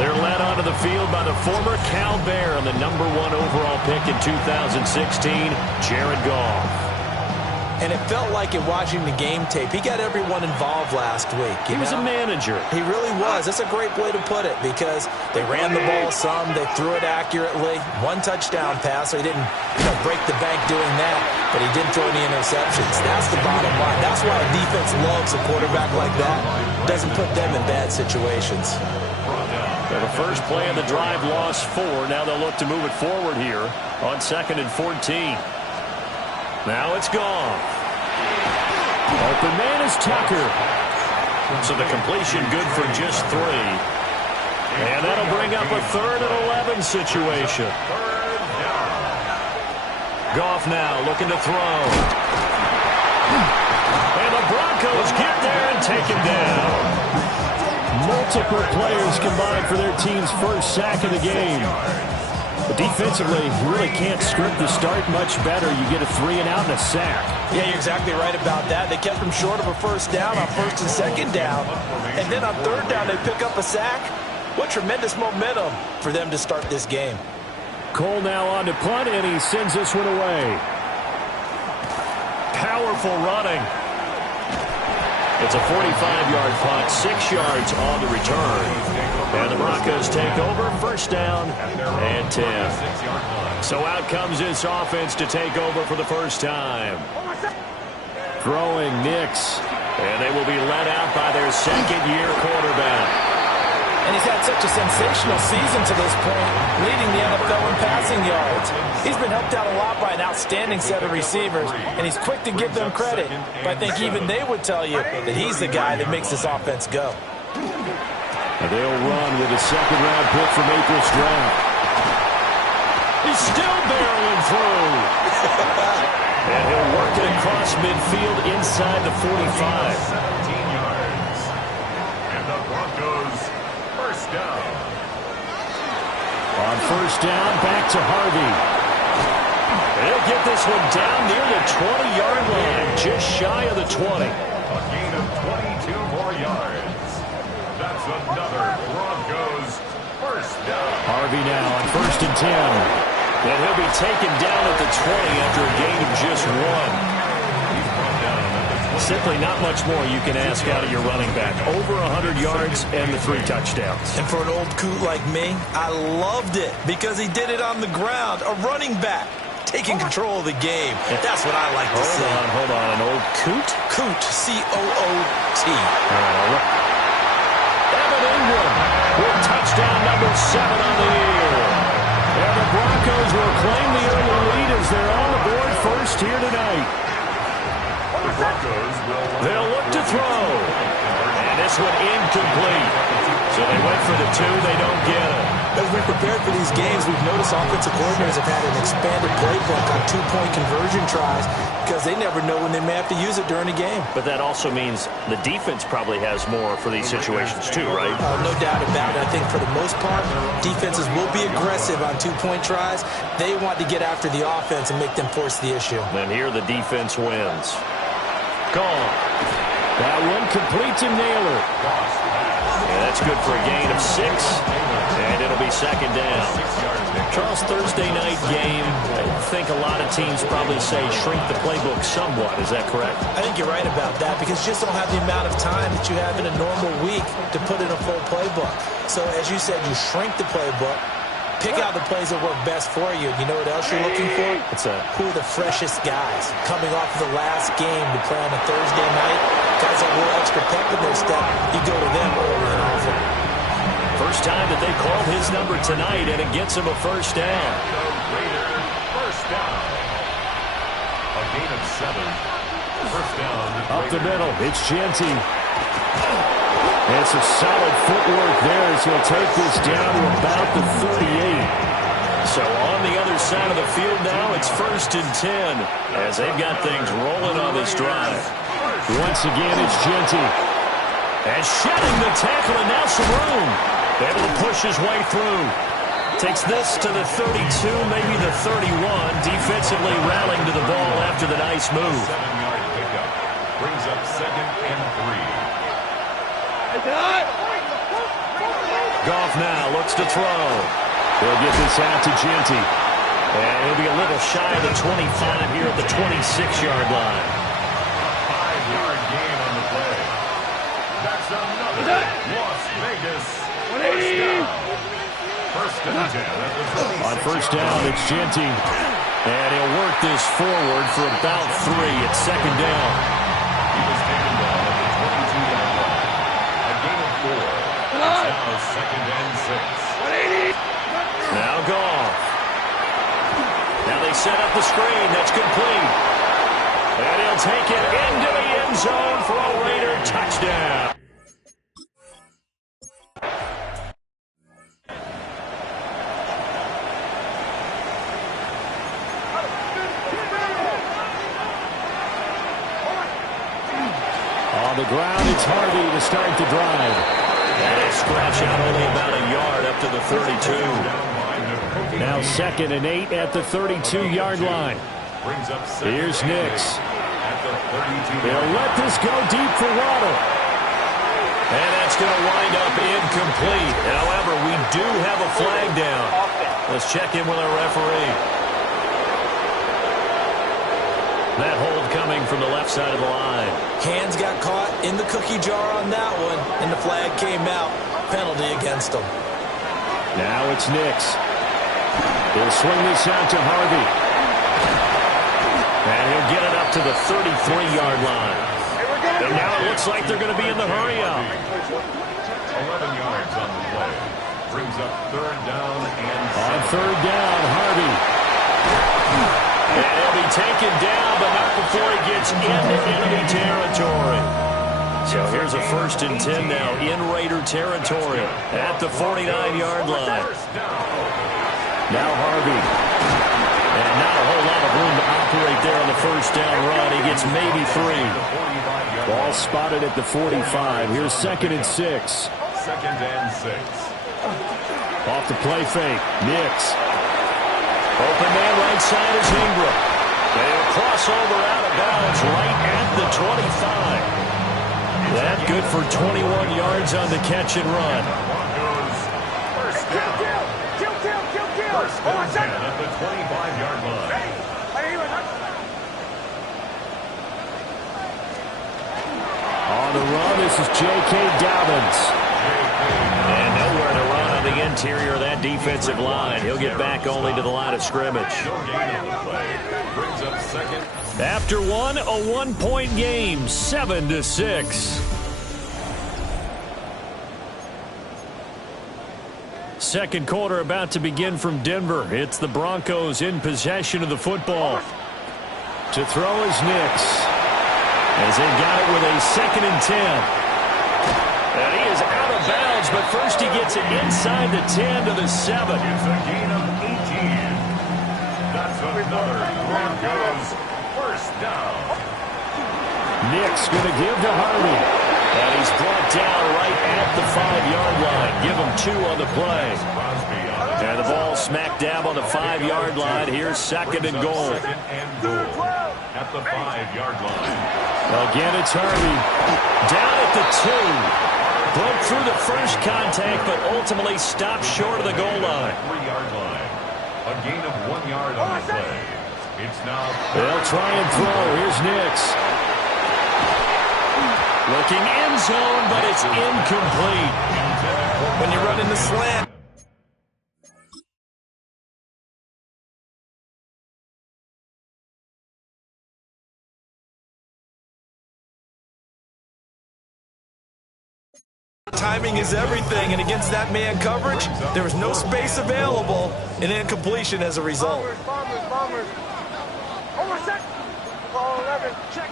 They're led onto the field by the former Cal Bear and the #1 overall pick in 2016, Jared Goff. And it felt like in watching the game tape, he got everyone involved last week. He was a manager. He really was. That's a great way to put it because they ran the ball some, they threw it accurately. One touchdown pass, so he didn't break the bank doing that, but he didn't throw any interceptions. That's the bottom line. That's why a defense loves a quarterback like that. Doesn't put them in bad situations. Well, the first play of the drive lost 4. Now they'll look to move it forward here on 2nd and 14. Now it's Goff. Open man is Tucker. So the completion good for just 3. And that'll bring up a 3rd and 11 situation. Goff now looking to throw. And the Broncos get there and take him down. Multiple players combined for their team's first sack of the game. But defensively, you really can't script the start much better. You get a 3 and out and a sack. Yeah, you're exactly right about that. They kept them short of a first down on 1st and 2nd down. And then on 3rd down, they pick up a sack. What tremendous momentum for them to start this game. Cole now on to punt, and he sends this one away. Powerful running. It's a 45-yard punt, 6 yards on the return. And the Broncos take over, 1st down and 10. So out comes this offense to take over for the first time. Throwing Nix. And they will be led out by their 2nd-year quarterback. And he's had such a sensational season to this point, leading the NFL in passing yards. He's been helped out a lot by an outstanding set of receivers, and he's quick to give them credit. But I think even they would tell you that he's the guy that makes this offense go. They'll run with a 2nd-round pick from April's draft. He's still barreling through. And he'll work it across midfield inside the 45. 17 yards. And the Broncos, 1st down. On 1st down, back to Harvey. They'll get this one down near the 20-yard line, just shy of the 20. A gain of 22 more yards. That's another Broncos 1st down. Harvey now on 1st and 10. And he'll be taken down at the 20 after a gain of just 1. He's brought down at the 20. Simply not much more you can ask out of your running back. Over 100 yards and the 3 touchdowns. And for an old coot like me, I loved it because he did it on the ground. A running back taking control of the game. That's what I like to see. Hold on. An old coot? Coot, C-O-O-T. Evan Ingram with touchdown number 7 on the year. And the Broncos will claim the early lead as they're on the board first here tonight. The Broncos They'll look to throw. And this one incomplete. So they went for the 2. They don't get it. As we prepared for these games, we've noticed offensive coordinators have had an expanded playbook on 2-point conversion tries because they never know when they may have to use it during a game. But that also means the defense probably has more for these situations too, right? No doubt about it. I think for the most part, defenses will be aggressive on 2-point tries. They want to get after the offense and make them force the issue. And here the defense wins. Gone. That one complete to Naylor. And that's good for a gain of 6. And it'll be 2nd down. Charles, Thursday night game, I think a lot of teams probably say shrink the playbook somewhat. Is that correct? I think you're right about that because you just don't have the amount of time that you have in a normal week to put in a full playbook. So as you said, you shrink the playbook, pick out the plays that work best for you. You know what else you're looking for? Who are the freshest guys coming off of the last game to play on a Thursday night? Guys that have a little extra pep in their step, you go to them early and often. First time that they called his number tonight, and it gets him a 1st down. The Raiders 1st down. A gain of 7. 1st down. Up the middle, it's Genty. And some solid footwork there as he'll take this down to about the 38. So on the other side of the field now, it's 1st and 10 as they've got things rolling on this drive. Once again, it's Genty. And shedding the tackle, and now some room. Able to push his way through. Takes this to the 32, maybe the 31. Defensively rallying to the ball after the nice move. 7-yard pickup. Brings up 2nd and 3. Goff now looks to throw. He'll get this out to Jeanty. And he'll be a little shy of the 25 here at the 26-yard line. 5-yard gain on the play. That's another Las Vegas first down. First and 10 at the 26. On first down, it's Jeanty. And he'll work this forward for about 3 at second down. He was taken down at the 22-yard line. A gain of 4. It's now second and 6. Now Goff. Now they set up the screen. That's complete. And he'll take it into the end zone for a Raider touchdown. On the ground, it's Harvey to start the drive. And they scratch out only about a yard up to the 32. Now 2nd and 8 at the 32-yard line. Here's Nix. They'll let this go deep for Waddle. And that's going to wind up incomplete. However, we do have a flag down. Let's check in with our referee. That hold coming from the left side of the line. Hands got caught in the cookie jar on that one, and the flag came out. Penalty against him. Now it's Nix. He'll swing this out to Harvey. And he'll get it up to the 33-yard line. And now it looks like they're going to be in the hurry-up. 11 yards on the play. Brings up third down and 7. On third down, Harvey. And he'll be taken down, but not before he gets into enemy territory. So here's a 1st and 10 now in Raider territory at the 49-yard line. Now Harvey. And not a whole lot of room to operate there on the first down run. He gets maybe 3. Ball spotted at the 45. Here's 2nd and 6. 2nd and 6. Off the play fake. Nix. Open man right side is Ingram. They'll cross over out of bounds right at the 25. That good for 21 yards on the catch and run. First and 10 at the 25-yard line. On the run, this is J.K. Dobbins. And nowhere to run on the interior of that defensive line. He'll get back only to the line of scrimmage. Brings up 2nd. After one, a 1-point game, 7-6. Second quarter about to begin from Denver. It's the Broncos in possession of the football. To throw is Nix. As they got it with a 2nd and 10. And he is out of bounds, but first he gets it inside the 10 to the 7. It's a gain of 18. That's another Broncos first down. Nix going to give to Harvey. And he's brought down right at the 5-yard line. Give him 2 on the play. And the ball smack dab on the 5-yard line. Here's 2nd and goal. 2nd and goal at the 5-yard line. Again, it's Harvey. Down at the 2. Broke through the first contact, but ultimately stopped short of the goal line. 3-yard line. A gain of 1 yard on the play. It's now. They'll try and throw. Here's Nix. Looking end zone, but it's incomplete. When you run in the slant. Timing is everything, and against that man coverage, there was no space available, and incompletion as a result. Bombers. Over set. Ball 11. Check.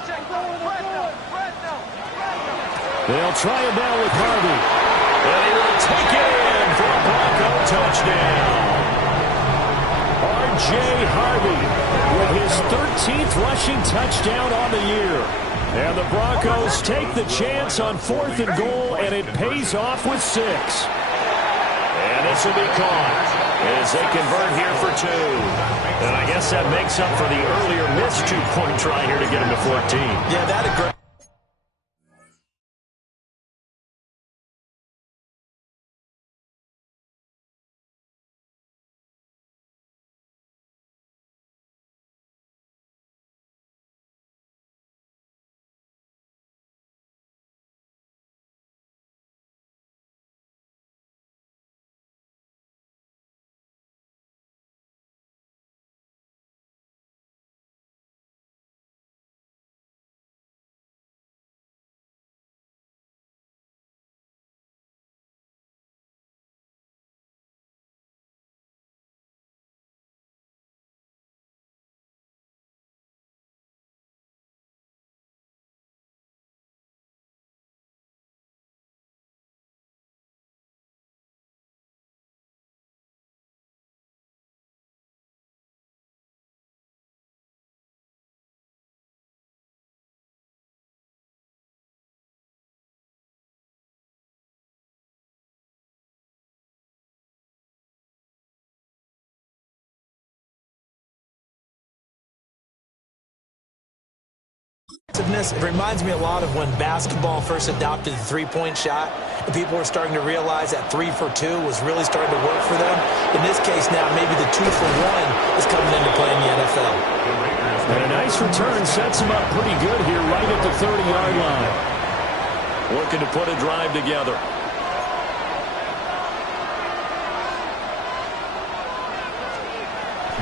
They'll try it now with Harvey. And he will take it in for a Bronco touchdown. R.J. Harvey with his 13th rushing touchdown on the year. And the Broncos take the chance on 4th and goal, and it pays off with 6. And this will be caught as they convert here for 2. And I guess that makes up for the earlier missed 2-point try here to get him to 14. Yeah, that aggressive. aggressiveness, it reminds me a lot of when basketball first adopted the three-point shot, and people were starting to realize that 3 for 2 was really starting to work for them. In this case now, maybe the 2 for 1 is coming into play in the NFL. And a nice return sets him up pretty good here right at the 30-yard line. Looking to put a drive together.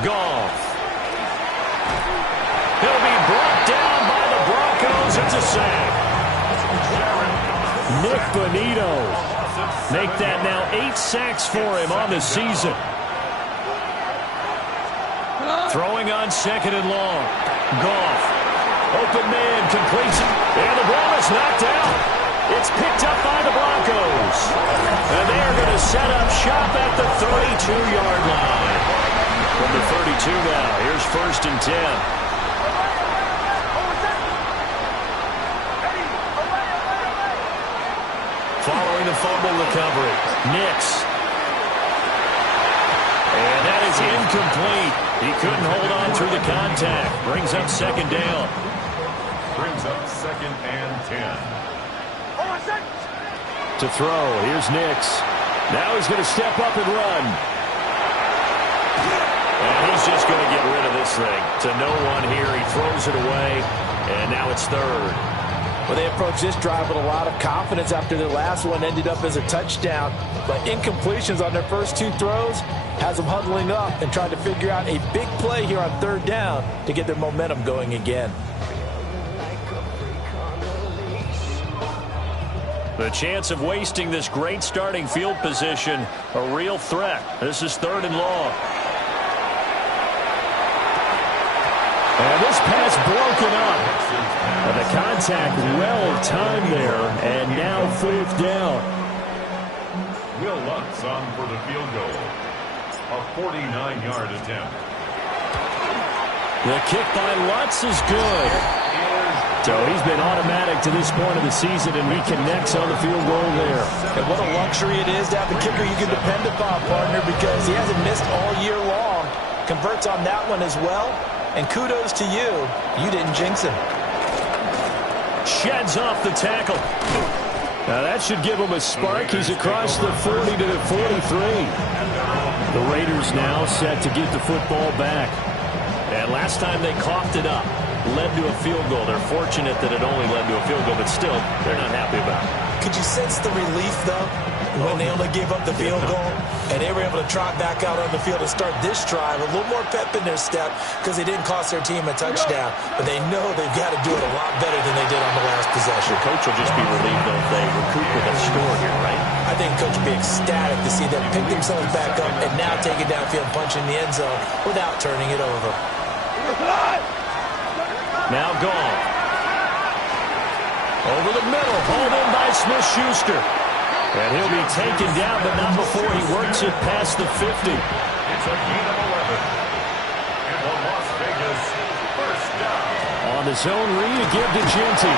Goff. He'll be brought down by the Broncos. It's a sack. Nick Bonito. Make that now 8 sacks for him on the season. Throwing on 2nd and long. Goff. Open man completes it. And the ball is knocked out. It's picked up by the Broncos. And they're going to set up shop at the 32-yard line. From the 32 now, here's 1st and 10. Following the fumble recovery, Nix. And that is incomplete. He couldn't hold on through the contact. Brings up 2nd down. Brings up 2nd and 10. To throw, here's Nix. Now he's going to step up and run. And he's just going to get rid of this thing. To no one here. He throws it away. And now it's 3rd. Well, they approached this drive with a lot of confidence after their last one ended up as a touchdown. But incompletions on their first 2 throws has them huddling up and trying to figure out a big play here on 3rd down to get their momentum going again. The chance of wasting this great starting field position, a real threat. This is 3rd and long. And this pass broken up. And the contact well timed there. And now 4th down. Will Lutz on for the field goal. A 49-yard attempt. The kick by Lutz is good. So he's been automatic to this point of the season, and he connects on the field goal there. And what a luxury it is to have a kicker you can depend upon, partner, because he hasn't missed all year long. Converts on that one as well. And kudos to you. You didn't jinx him. Sheds off the tackle. Now that should give him a spark. He's across the 40 to the 43. The Raiders now set to get the football back. And last time they coughed it up, led to a field goal. They're fortunate that it only led to a field goal, but still, they're not happy about it. Could you sense the relief, though, when they only gave up the field goal and they were able to trot back out on the field and start this drive? A little more pep in their step because they didn't cost their team a touchdown, but they know they've got to do it a lot better than they did on the last possession. The coach will just be relieved though if they recoup with a score here, right? I think coach will be ecstatic to see them pick themselves back up and now take it downfield, punch in the end zone without turning it over. Now gone. Over the middle, hauled in by Smith-Schuster. And he'll be taken down, but not before he works it past the 50. It's a gain of 11. And the Las Vegas 1st down. On the zone read, a give to Jeanty.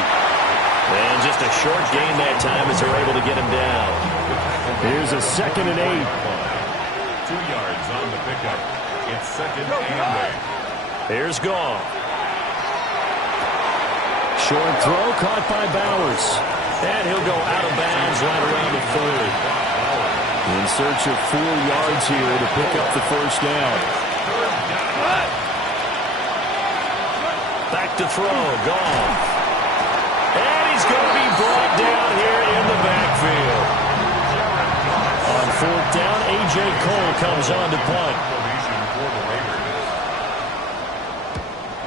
And just a short gain that time as they're able to get him down. Here's a 2nd and 8. 2 yards on the pickup. It's 2nd and 8. Here's Goff. Short throw caught by Bowers. And he'll go out of bounds right around the 30. In search of 4 yards here to pick up the 1st down. Back to throw. Goff. And he's going to be brought down here in the backfield. On 4th down, A.J. Cole comes on to punt.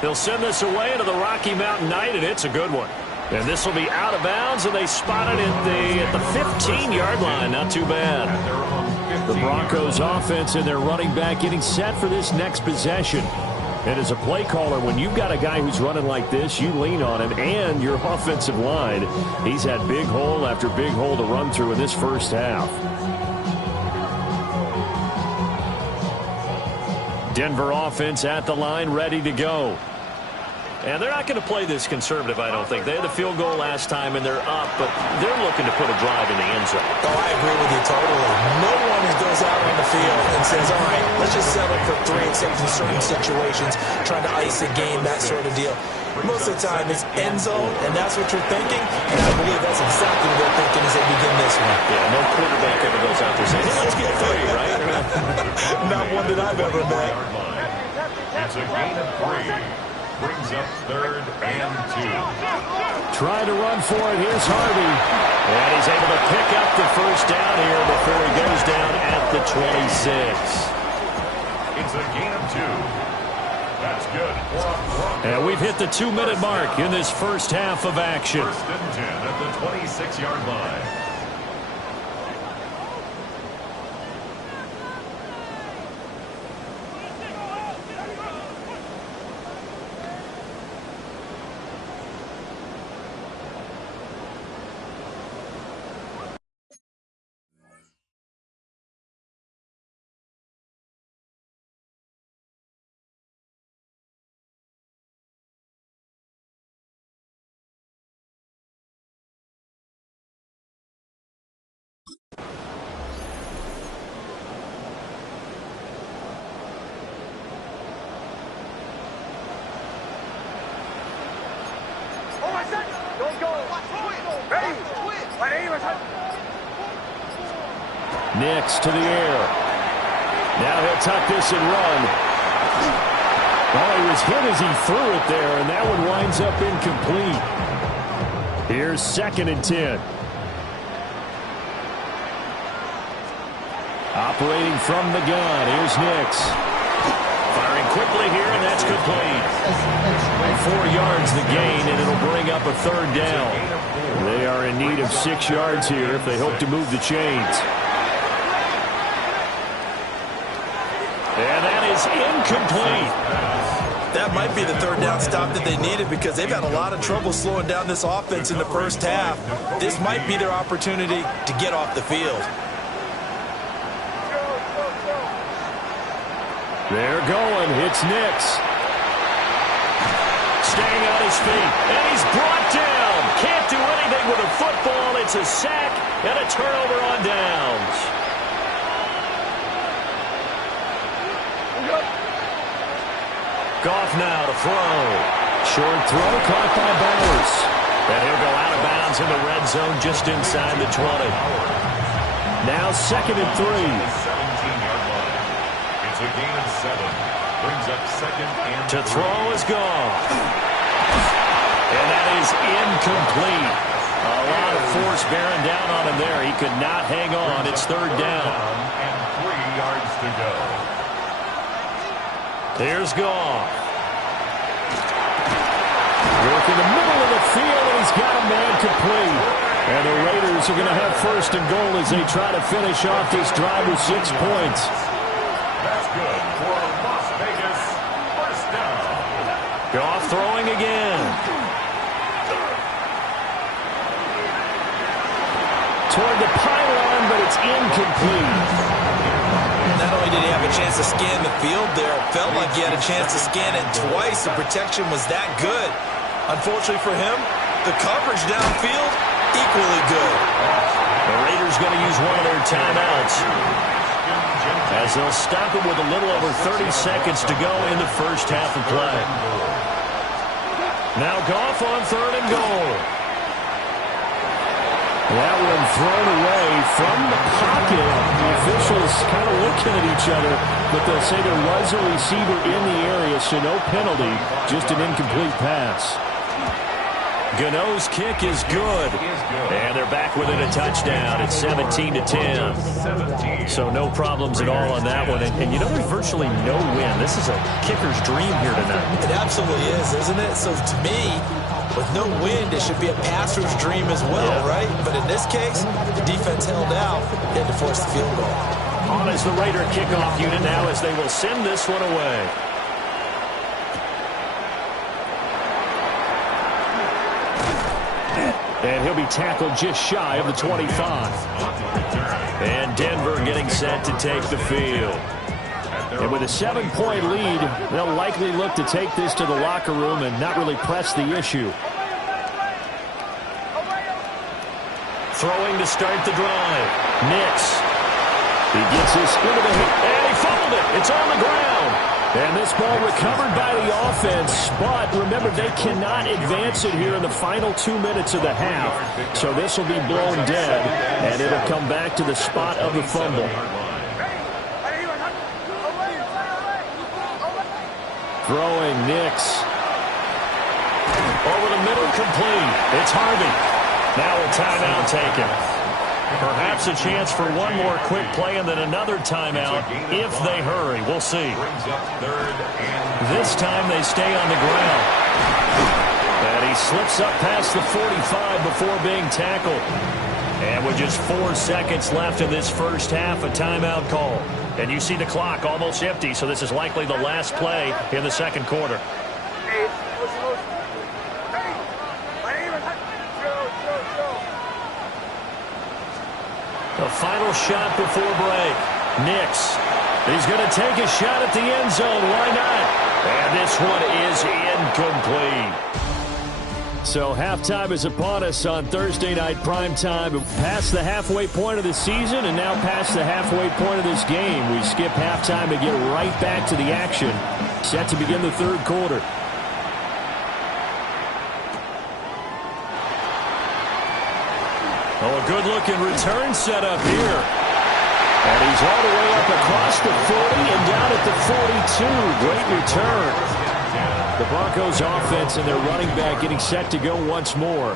They'll send this away into the Rocky Mountain Night, and it's a good one. And this will be out of bounds, and they spot it at the 15-yard line. Not too bad. The Broncos offense and their running back getting set for this next possession. And as a play caller, when you've got a guy who's running like this, you lean on him and your offensive line. He's had big hole after big hole to run through in this first half. Denver offense at the line, ready to go. And they're not going to play this conservative, I don't think. They had the field goal last time, and they're up, but they're looking to put a drive in the end zone. Oh, I agree with you totally. No one goes out on the field and says, all right, let's just settle for 3, except in certain situations, trying to ice a game, that sort of deal. Most of the time, it's end zone, and that's what you're thinking. And I believe that's exactly what they're thinking as they begin this one. Yeah, no quarterback ever goes out there saying, hey, let's get 3, right? Not one that I've ever met. It's a gain of 3. Brings up 3rd and 2. Trying to run for it. Here's Harvey. And he's able to pick up the first down here before he goes down at the 26. It's a gain of 2. That's good. And we've hit the 2-minute mark in this first half of action. 1st and 10 at the 26-yard line. Nix to the air. Now he'll tuck this and run. Oh, he was hit as he threw it there, and that one winds up incomplete. Here's 2nd and 10. Operating from the gun. Here's Nix. Firing quickly here, and that's complete. 4 yards the gain, and it'll bring up a 3rd down. They are in need of 6 yards here if they hope to move the chains. And that is incomplete. That might be the 3rd down stop that they needed because they've had a lot of trouble slowing down this offense in the first half. This might be their opportunity to get off the field. They're going. It's Nix. Staying on his feet. And he's brought down. Can't do anything with a football. It's a sack and a turnover on downs. Goff now to throw. Short throw caught by Bowers. And he'll go out of bounds in the red zone just inside the 20. Now 2nd and 3. 17-yard line. It's a gain of 7. Brings up 2nd and 3. To throw is Goff. And that is incomplete. A lot of force bearing down on him there. He could not hang on. It's 3rd down. And 3 yards to go. There's Goff. Work in the middle of the field, and he's got a man complete. And the Raiders are going to have 1st and goal as they try to finish off this drive with 6 points. That's good for Las Vegas. 1st down. Goff throwing again. Toward the pylon, but it's incomplete. Not only did he have a chance to scan the field there, it felt like he had a chance to scan it twice. The protection was that good. Unfortunately for him, the coverage downfield, equally good. The Raiders going to use one of their timeouts as they'll stop it with a little over 30 seconds to go in the first half of play. Now Goff on 3rd and goal. That one thrown away from the pocket. The officials kind of looking at each other, but they'll say there was a receiver in the area, so no penalty, just an incomplete pass. Gano's kick is good. And they're back within a touchdown. It's 17-10. So no problems at all on that one. And you know, there's virtually no win. This is a kicker's dream here tonight. It absolutely is, isn't it? So to me, with no wind, it should be a passer's dream as well, right? But in this case, the defense held out. They had to force the field goal. On is the Raider kickoff unit now as they will send this one away. And he'll be tackled just shy of the 25. And Denver getting set to take the field. And with a 7-point lead, they'll likely look to take this to the locker room and not really press the issue. Throwing to start the drive. Nix. He gets this into the hit, and he fumbled it. It's on the ground. And this ball recovered by the offense, but remember, they cannot advance it here in the final 2 minutes of the half. So this will be blown dead, and it'll come back to the spot of the fumble. Throwing, Nix. Over the middle, complete. It's Harvey. Now a timeout taken. Perhaps a chance for one more quick play and then another timeout if they hurry. We'll see. This time they stay on the ground. And he slips up past the 45 before being tackled. And with just 4 seconds left in this first half, a timeout call. And you see the clock almost empty, so this is likely the last play in the second quarter. The final shot before break. Nix. He's going to take a shot at the end zone. Why not? And this one is incomplete. So halftime is upon us on Thursday night primetime. Past the halfway point of the season and now past the halfway point of this game. We skip halftime and get right back to the action. Set to begin the third quarter. Oh, a good-looking return set up here. And he's all the way up across the 40 and down at the 42. Great return. The Broncos offense and their running back getting set to go once more.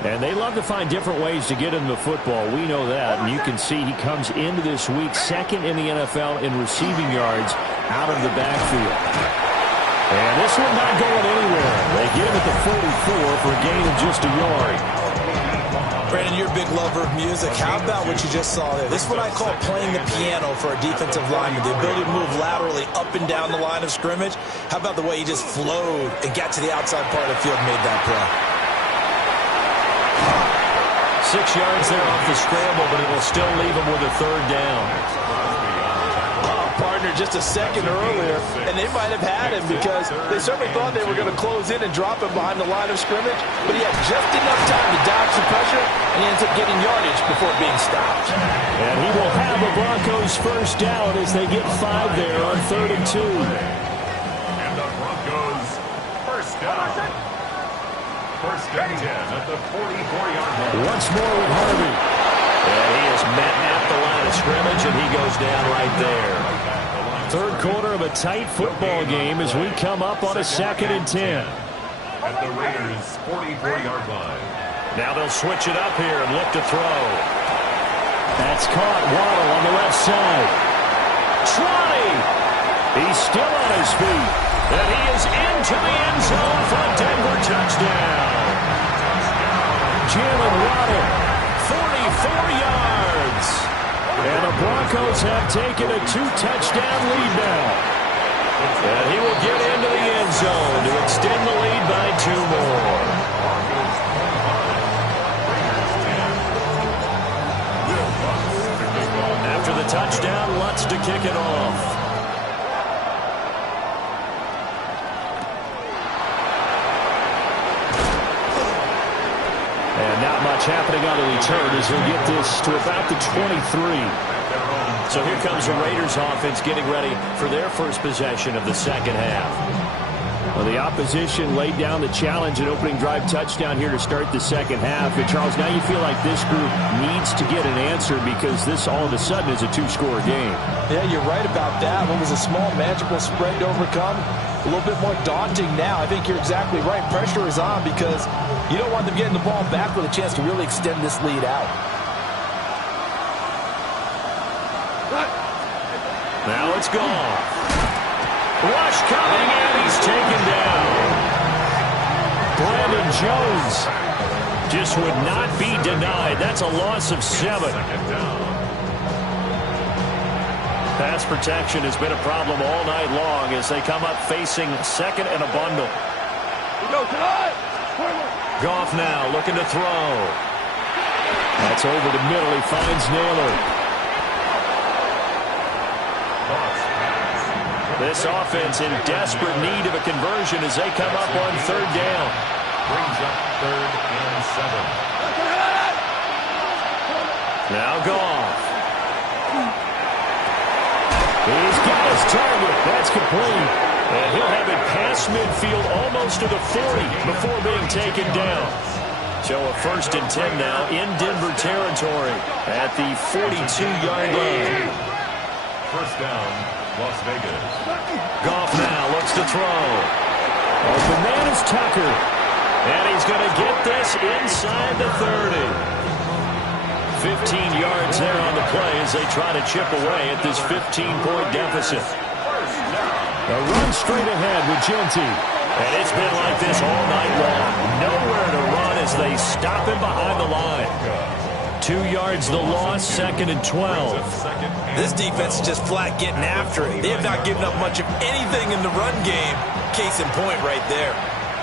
And they love to find different ways to get into the football. We know that. And you can see he comes into this week second in the NFL in receiving yards out of the backfield. And this one not going anywhere. They get him at the 44 for a gain of just a yard. Brandon, you're a big lover of music. How about what you just saw there? This is what I call playing the piano for a defensive lineman. The ability to move laterally up and down the line of scrimmage. How about the way he just flowed and got to the outside part of the field and made that play? 6 yards there off the scramble, but it will still leave him with a third down. Partner just a second earlier, and they might have had him because they certainly thought they were going to close in and drop him behind the line of scrimmage, but he had just enough time to dodge the pressure, and he ends up getting yardage before being stopped. And he will have the Broncos first down as they get 5 there on 3rd and 2. And the Broncos first down. First and 10 at the 44-yard line. Once more with Harvey. And he is met at the line of scrimmage, and he goes down right there. Third quarter of a tight football game as we come up on a 2nd and 10. At the Raiders' 44-yard line. Now they'll switch it up here and look to throw. That's caught. Waddle on the left side. Trotty! He's still on his feet. And he is into the end zone for a Denver touchdown. Jalen Waddle, 44 yards. And the Broncos have taken a 2-touchdown lead now. And he will get into the end zone to extend the lead by 2 more. After the touchdown, Lutz to kick it off. And not much happening on the return as he'll get this to about the 23. So here comes the Raiders offense getting ready for their first possession of the second half. Well, the opposition laid down the challenge and opening drive touchdown here to start the second half. And Charles, now you feel like this group needs to get an answer because this all of a sudden is a 2-score game. Yeah, you're right about that. What was a small, manageable spread to overcome, a little bit more daunting now. I think you're exactly right. Pressure is on because you don't want them getting the ball back with a chance to really extend this lead out. Now it's gone. Rush coming, and he's taken down. Brandon Jones just would not be denied. That's a loss of 7. Pass protection has been a problem all night long as they come up facing second and a bundle. Goff now looking to throw. That's over the middle. He finds Naylor. This offense in desperate need of a conversion as they come up on 3rd down. Brings up 3rd and 7. Now Goff. He's got his target. That's complete. And he'll have it past midfield almost to the 40 before being taken down. So a 1st and 10 now in Denver territory at the 42-yard line. First down, Las Vegas. Goff now looks to throw. Open man is Tucker. And he's going to get this inside the 30. 15 yards there on the play as they try to chip away at this 15-point deficit. A run straight ahead with Genty. And it's been like this all night long. Nowhere to run as they stop him behind the line. 2 yards the loss, 2nd and 12. This defense is just flat getting after it. They have not given up much of anything in the run game. Case in point right there.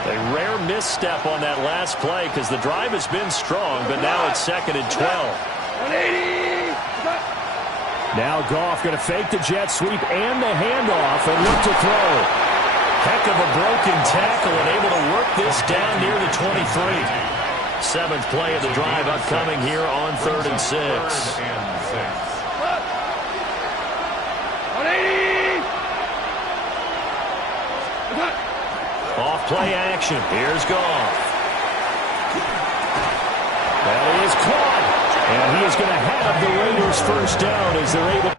A rare misstep on that last play because the drive has been strong, but now it's 2nd and 12. 180. Now Goff going to fake the jet sweep and the handoff and look to throw. Heck of a broken tackle and able to work this down near the 23. 7th play of the drive upcoming here on 3rd and 6. 180. Off play action. Here's Goff. That is caught. And he is going to have the Raiders first down as they're able.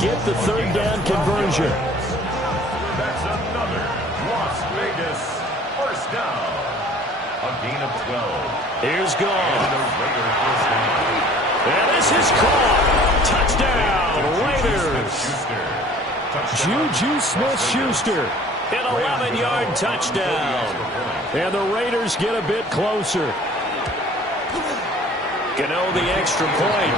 Get the 3rd down conversion. That's another Las Vegas first down. A gain of 12. Here's Goff. And the Raiders first down. And this is caught. Touchdown, Raiders. Juju Smith-Schuster. An 11-yard touchdown. And the Raiders get a bit closer. Gano the extra point.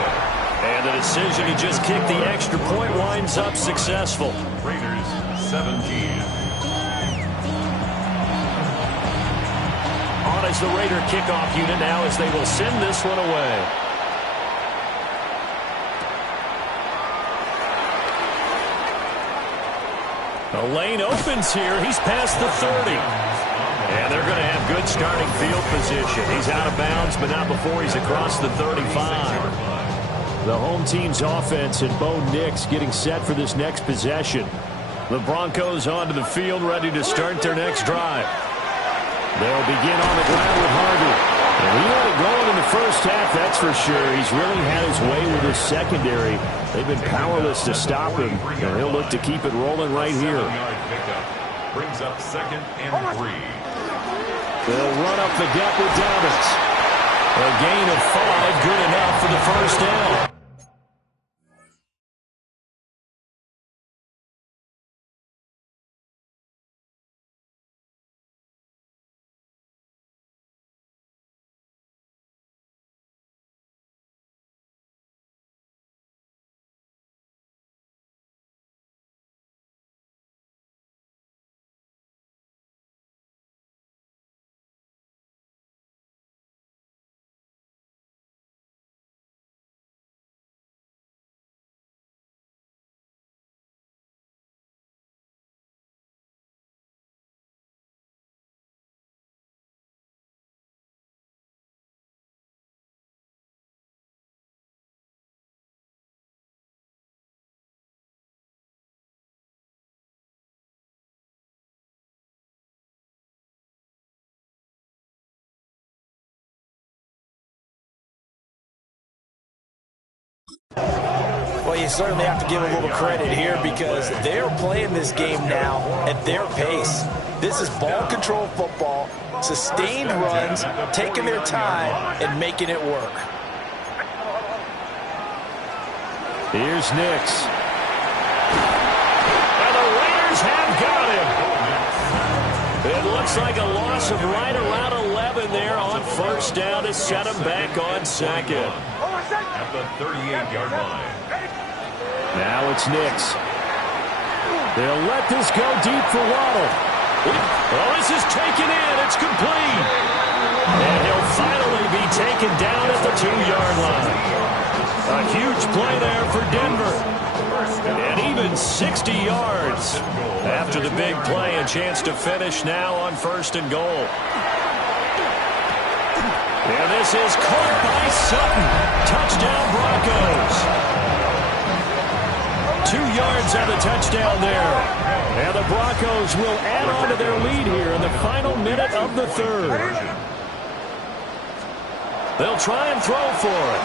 And the decision to just kick the extra point winds up successful. Raiders 17. On as the Raider kickoff unit now as they will send this one away. The lane opens here. He's past the 30. And they're going to have good starting field position. He's out of bounds, but not before he's across the 35. The home team's offense and Bo Nix getting set for this next possession. The Broncos onto the field ready to start their next drive. They'll begin on the ground with Harvey. And he had it going in the first half, that's for sure. He's really had his way with his secondary. They've been powerless to stop him, and he'll look to keep it rolling right here. Brings up 2nd and 3. They'll run up the gut with Dobbins. A gain of 5, good enough for the first down. Well, you certainly have to give a little credit here because they're playing this game now at their pace. This is ball control football, sustained runs, taking their time, and making it work. Here's Nix. And the Raiders have got him. It looks like a loss of right around 11 there on first down to set him back on 2nd. At the 38-yard line. Now it's Nix. They'll let this go deep for Waddle. Oh, this is taken in. It's complete. And he'll finally be taken down at the 2-yard line. A huge play there for Denver. And even 60 yards. After the big play, a chance to finish now on 1st and goal. And this is caught by Sutton. Touchdown Broncos. 2 yards on the touchdown there. And the Broncos will add on to their lead here in the final minute of the 3rd. They'll try and throw for it.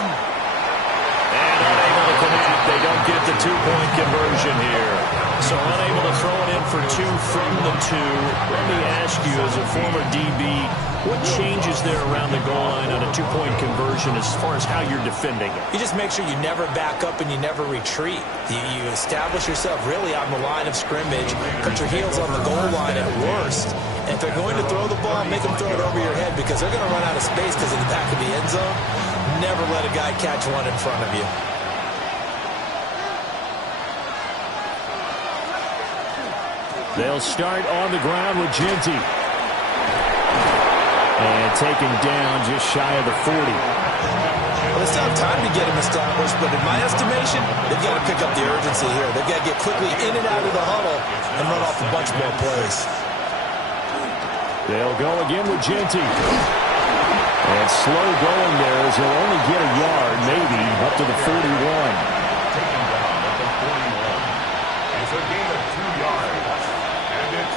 And unable to connect. They don't get the 2-point conversion here. So unable to throw it in for 2 from the 2. Let me ask you, as a former DB, what changes there around the goal line on a 2-point conversion as far as how you're defending it? You just make sure you never back up and you never retreat. You establish yourself really on the line of scrimmage, put your heels on the goal line at worst. And if they're going to throw the ball, make them throw it over your head because they're going to run out of space because of the back of the end zone. Never let a guy catch one in front of you. They'll start on the ground with Jeanty. And taken down just shy of the 40. Well, they still have time to get him established, but in my estimation, they've got to pick up the urgency here. They've got to get quickly in and out of the huddle and run off a bunch more plays. They'll go again with Jeanty. And slow going there as he'll only get a yard, maybe, up to the 41. Taken down at the 41. It's a gain of 2 yards. And it's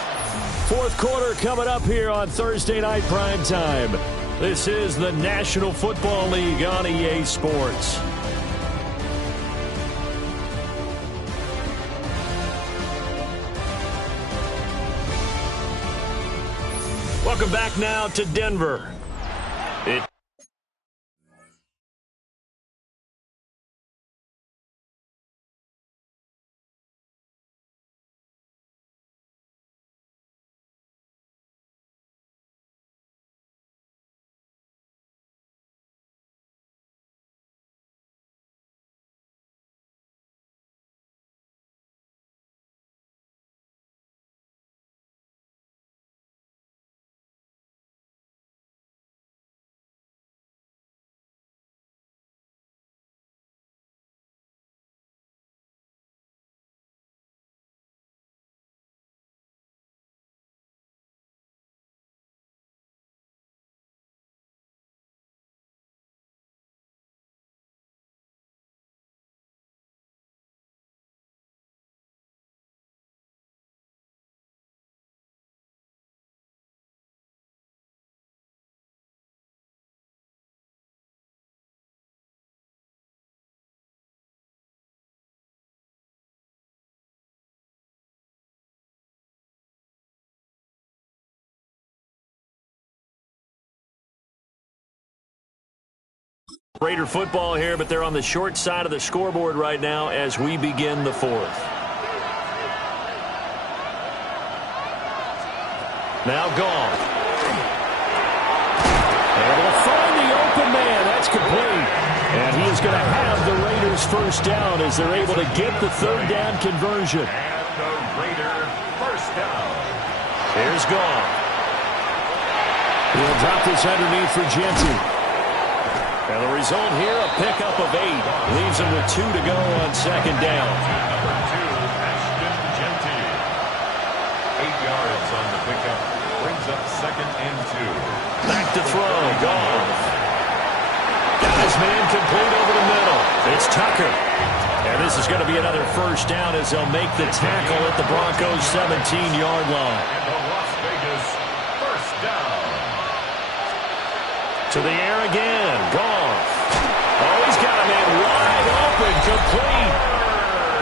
4th quarter coming up here on Thursday Night Primetime. This is the National Football League on EA Sports. Welcome back now to Denver. Raider football here, but they're on the short side of the scoreboard right now as we begin the 4th. Now Goff. Able to find the open man. That's complete. And he is going to have the Raiders first down as they're able to get the 3rd down conversion. And the Raider first down. Here's Goff. He'll drop this underneath for Jeanty. And the result here, a pickup of 8. Leaves him with 2 to go on 2nd down. Number 2, Ashton Jeanty. 8 yards on the pickup. Brings up 2nd and 2. Back to throw. Goff. Got his man complete over the middle. It's Tucker. And this is going to be another first down as they'll make the tackle at the Broncos' 17-yard line. And the Las Vegas first down. To the air again. Goff. Oh, he's got a man wide open, complete.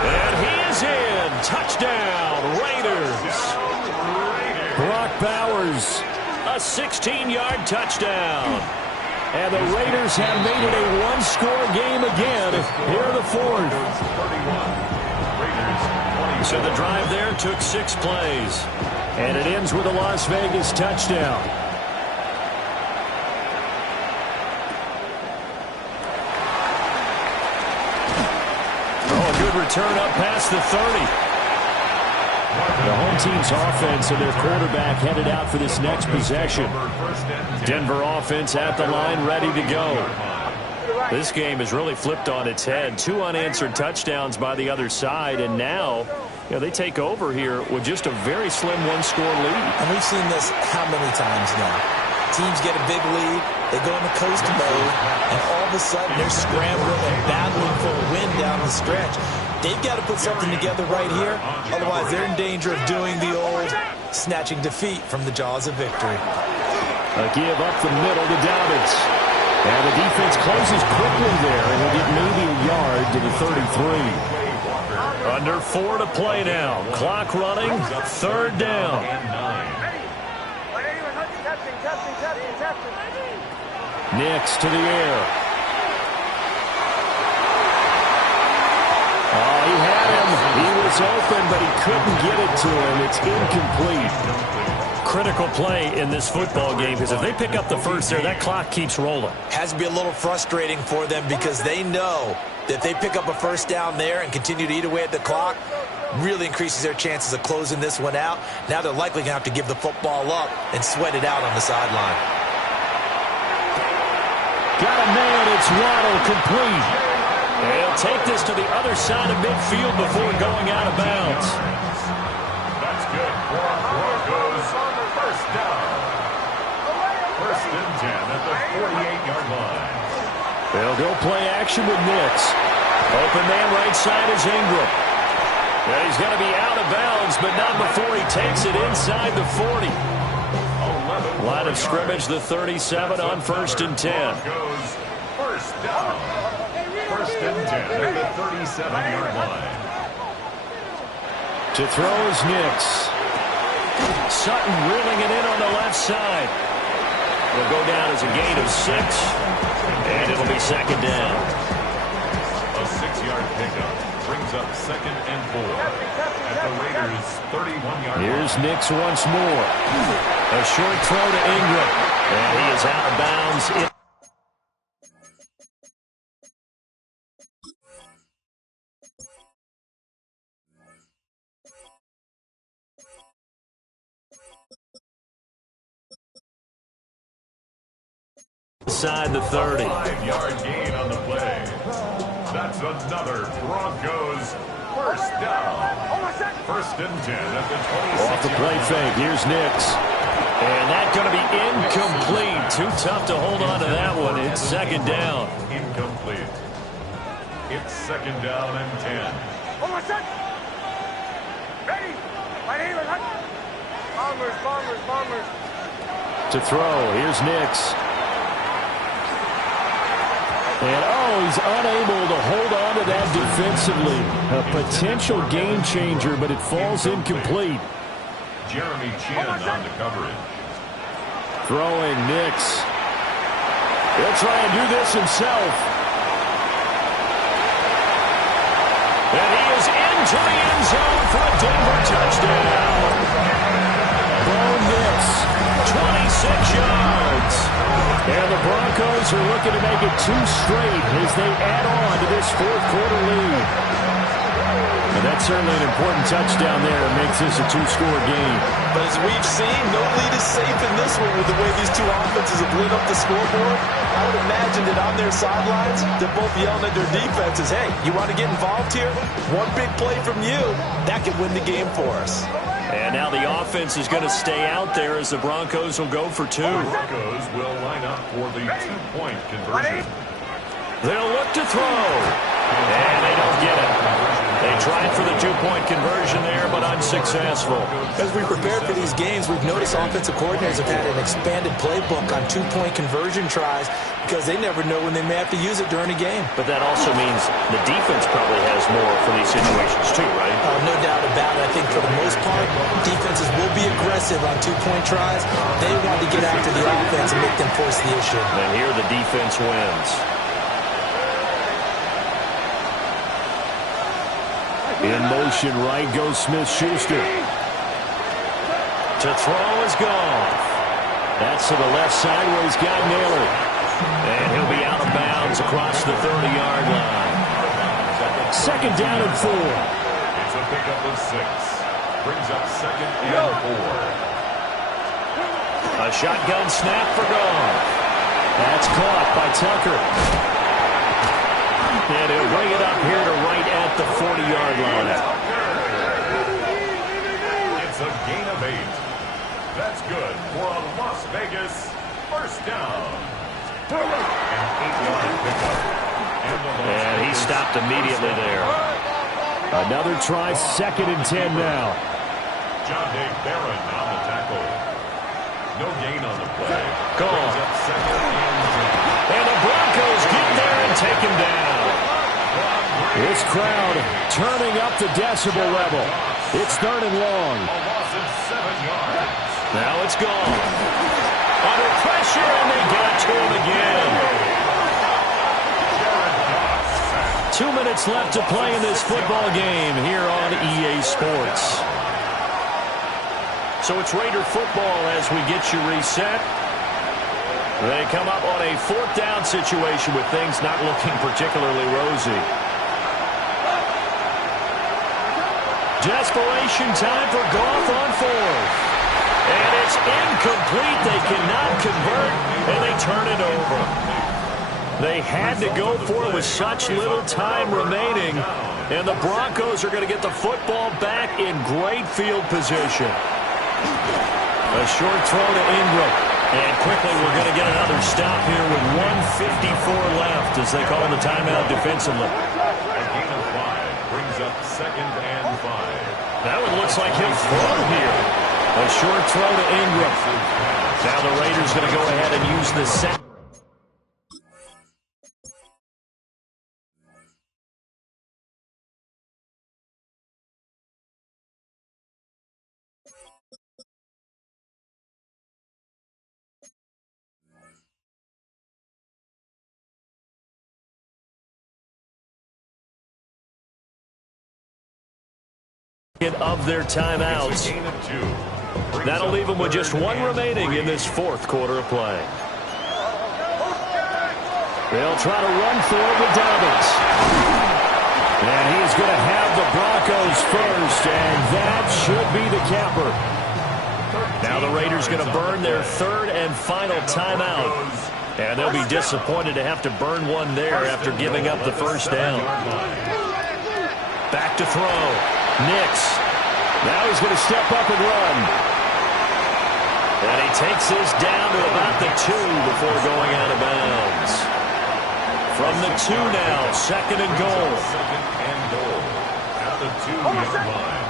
And he is in. Touchdown, Raiders. Brock Bowers, a 16-yard touchdown. And the Raiders have made it a one-score game again here in the 4th. So the drive there took 6 plays. And it ends with a Las Vegas touchdown. Return up past the 30. The home team's offense and their quarterback headed out for this next possession. Denver offense at the line, ready to go. This game has really flipped on its head. 2 unanswered touchdowns by the other side, and now they take over here with just a very slim one-score lead. And we've seen this how many times now? Teams get a big lead, they go into coast mode, and all of a sudden they're scrambling and battling for a win down the stretch. They've got to put something together right here, otherwise they're in danger of doing the old snatching defeat from the jaws of victory. A give up the middle to Dobbins. And the defense closes quickly there, and will get maybe a yard to the 33. Under 4 to play now. Clock running, 3rd down. Nix to the air. Oh, he had him. He was open, but he couldn't get it to him. It's incomplete. Critical play in this football game, because if they pick up the first there, that clock keeps rolling. Has to be a little frustrating for them because they know that if they pick up a first down there and continue to eat away at the clock, really increases their chances of closing this one out. Now they're likely going to have to give the football up and sweat it out on the sideline. Got a man, it's Waddle, complete. And he'll take this to the other side of midfield before going out of bounds. That's good for our Broncos. First down. 1st and 10 at the 48-yard line. They'll go play action with Nix. Open man right side is Ingram. And he's going to be out of bounds, but not before he takes it inside the 40. Line of scrimmage, the 37 on 1st and 10. First down. 1st and 10 at the 37-yard line. To throw is Nix. Sutton reeling it in on the left side. It'll go down as a gain of 6, and it'll be 2nd down. A 6-yard pickup brings up 2nd and 4 at the Raiders' 31-yard line. Here's Nix once more. A short throw to Ingram, and he is out of bounds. Inside the 30. 5-yard gain on the play. That's another Broncos first down. 1st and 10 at the 26. Off the play fake. Here's Nix. And that's going to be incomplete. Too tough to hold on to that one. It's 2nd down. Incomplete. It's 2nd down and 10. Ready. Bombers. To throw. Here's Nix. And, he's unable to hold on to that defensively. A potential game changer, but it falls incomplete. Jeremy Chinn on the coverage. Throwing Nix. He'll try and do this himself. And he is into the end zone for a Denver touchdown. Bo Nix, 26 yards. And the Broncos are looking to make it 2 straight as they add on to this 4th quarter lead. And that's certainly an important touchdown there. It makes this a 2-score game. But as we've seen, no lead is safe in this one with the way these two offenses have lit up the scoreboard. I would imagine that on their sidelines, they're both yelling at their defenses, hey, you want to get involved here? One big play from you, that could win the game for us. And now the offense is going to stay out there as the Broncos will go for 2. The Broncos will line up for the 2-point conversion. They'll look to throw. And they don't get it. They tried for the 2-point conversion there, but unsuccessful. As we prepared for these games, we've noticed offensive coordinators have had an expanded playbook on 2-point conversion tries because they never know when they may have to use it during a game. But that also means the defense probably has more for these situations too, right? No doubt about it. I think for the most part, defenses will be aggressive on 2-point tries. They want to get after the offense and make them force the issue. And here the defense wins. In motion, right goes Smith-Schuster. To throw is gone. That's to the left side where he's got Naylor. And he'll be out of bounds across the 30-yard line. 2nd down and 4. It's a pickup of 6. Brings up 2nd and 4. A shotgun snap for Goff. That's caught by Tucker. And he'll bring it up here to right at the 40-yard line. It's a gain of 8. That's good for a Las Vegas first down. An 8-yard pickup. And he stopped immediately there. Another try, 2nd and 10 now. John Day Barron on the tackle. No gain on the play. Go on. Brings up 2nd and 10. And the Broncos get there and take him down. This crowd turning up the decibel level. It's 3rd and long. A loss of 7 yards. Now it's gone. Under pressure, and they get it to him again. 2 minutes left to play in this football game here on EA Sports. So it's Raider football as we get you reset. They come up on a 4th down situation with things not looking particularly rosy. Desperation time for Goff on 4th. And it's incomplete. They cannot convert, and they turn it over. They had to go for it with such little time remaining, and the Broncos are going to get the football back in great field position. A short throw to Ingram. And quickly we're going to get another stop here with 1:54 left as they call the timeout defensively. A gain of 5 brings up 2nd and 5. That one looks like he'll throw here. A short throw to Ingram. Now the Raiders going to go ahead and use the set. Of their timeouts. That'll leave them with just 1 remaining in this 4th quarter of play. They'll try to run for it with Dobbins. And he is going to have the Broncos first, and that should be the capper. Now the Raiders going to burn their 3rd and final timeout. And they'll be disappointed to have to burn one there after giving up the first down. Back to throw. Nix. Now he's going to step up and run. And he takes this down to about the 2 before going out of bounds. From the 2 now, 2nd and goal. 2nd and goal. At the 2-yard line.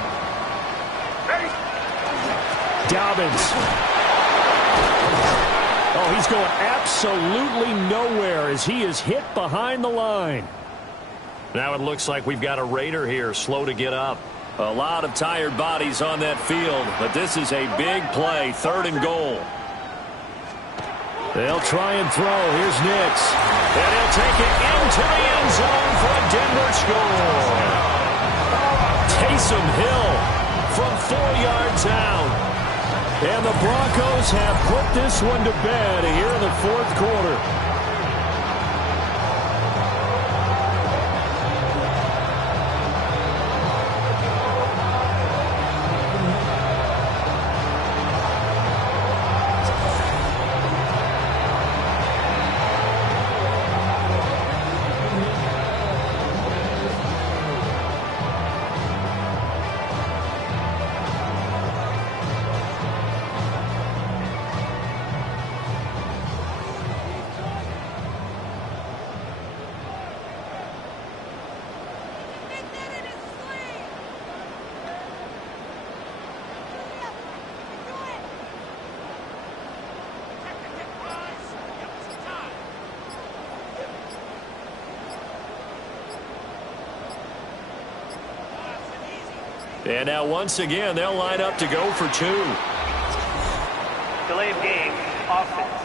Dobbins. Oh, he's going absolutely nowhere as he is hit behind the line. Now it looks like we've got a Raider here, slow to get up. A lot of tired bodies on that field, but this is a big play, 3rd and goal. They'll try and throw. Here's Nix. And he'll take it into the end zone for a Denver score. Taysom Hill from 4 yards out. And the Broncos have put this one to bed here in the 4th quarter. And now once again, they'll line up to go for 2. Delay of game, offense.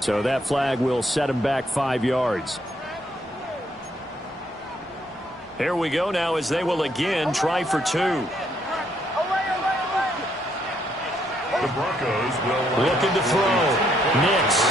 So that flag will set him back 5 yards. Here we go now as they will again try for 2. The Broncos will Looking to throw. Nix.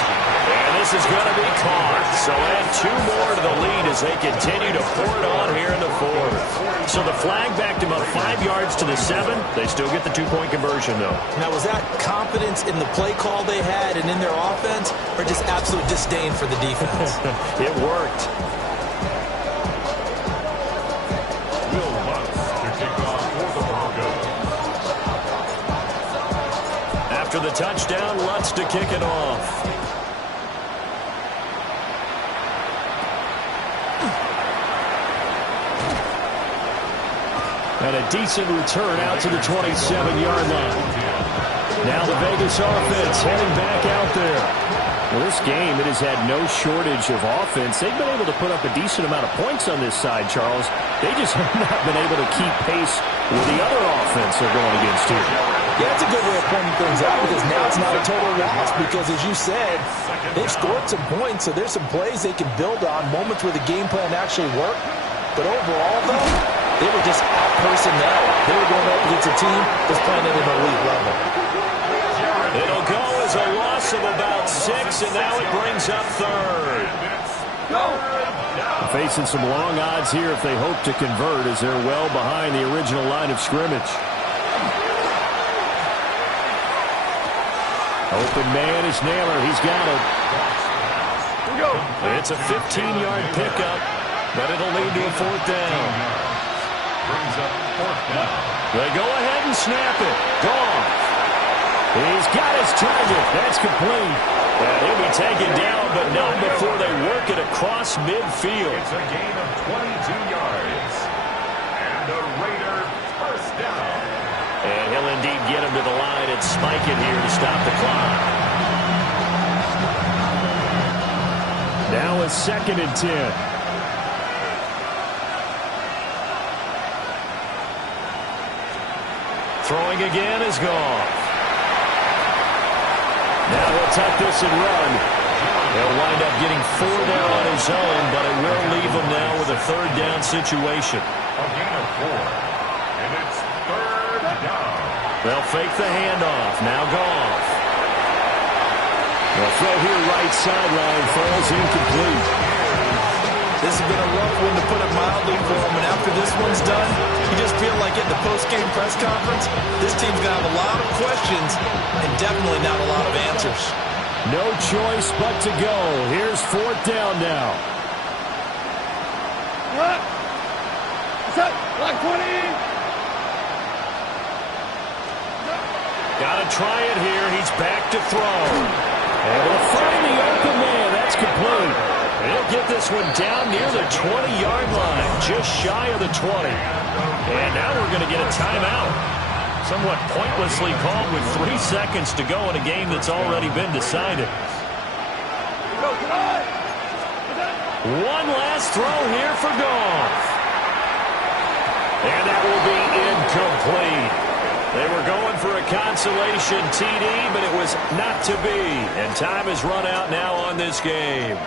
And this is going to be caught. So add 2 more to the lead as they continue to pour it on here in the 4th. So the flag, backed him up 5 yards to the 7. They still get the 2-point conversion, though. Now, was that confidence in the play call they had and in their offense, or just absolute disdain for the defense? It worked. Will Lutz to kick off for the Broncos. After the touchdown, Lutz to kick it off. And a decent return out to the 27-yard line. Now the Vegas offense heading back out there. Well, this game, it has had no shortage of offense. They've been able to put up a decent amount of points on this side, Charles. They just have not been able to keep pace with the other offense they're going against here. Yeah, it's a good way of pointing things out because now it's not a total loss because, as you said, they've scored some points, so there's some plays they can build on, moments where the game plan actually worked. But overall, though, they were just out-personnel. They were going up against a team that's playing at an elite level. It'll go as a loss of about 6, and now it brings up third. Facing some long odds here if they hope to convert as they're well behind the original line of scrimmage. Open man is Naylor. He's got it. It's a 15-yard pickup, but it'll lead to a 4th down. Brings up 4th down. They go ahead and snap it. Goff. He's got his target. That's complete. And he'll be taken down, but not before they work it across midfield. It's a gain of 22 yards. And a Raider first down. And he'll indeed get him to the line and spike it here to stop the clock. Now a 2nd and 10. Throwing again is Goff. Now he'll tuck this and run. He'll wind up getting 4 down on his own, but it will leave him now with a 3rd down situation. A gain of 4. And it's 3rd down. They'll fake the handoff. Now Goff. The throw here right sideline falls incomplete. This has been a rough one, to put it mildly, for him. And after this one's done, you just feel like at the post-game press conference, this team's going to have a lot of questions and definitely not a lot of answers. No choice but to go. Here's 4th down now. What? What's up? Block 20. Got to try it here. He's back to throw. Able to find the open man. That's complete. He'll get this one down near the 20-yard line, just shy of the 20. And now we're going to get a timeout. Somewhat pointlessly called with 3 seconds to go in a game that's already been decided. One last throw here for Goff. And that will be incomplete. They were going for a consolation TD, but it was not to be. And time has run out now on this game.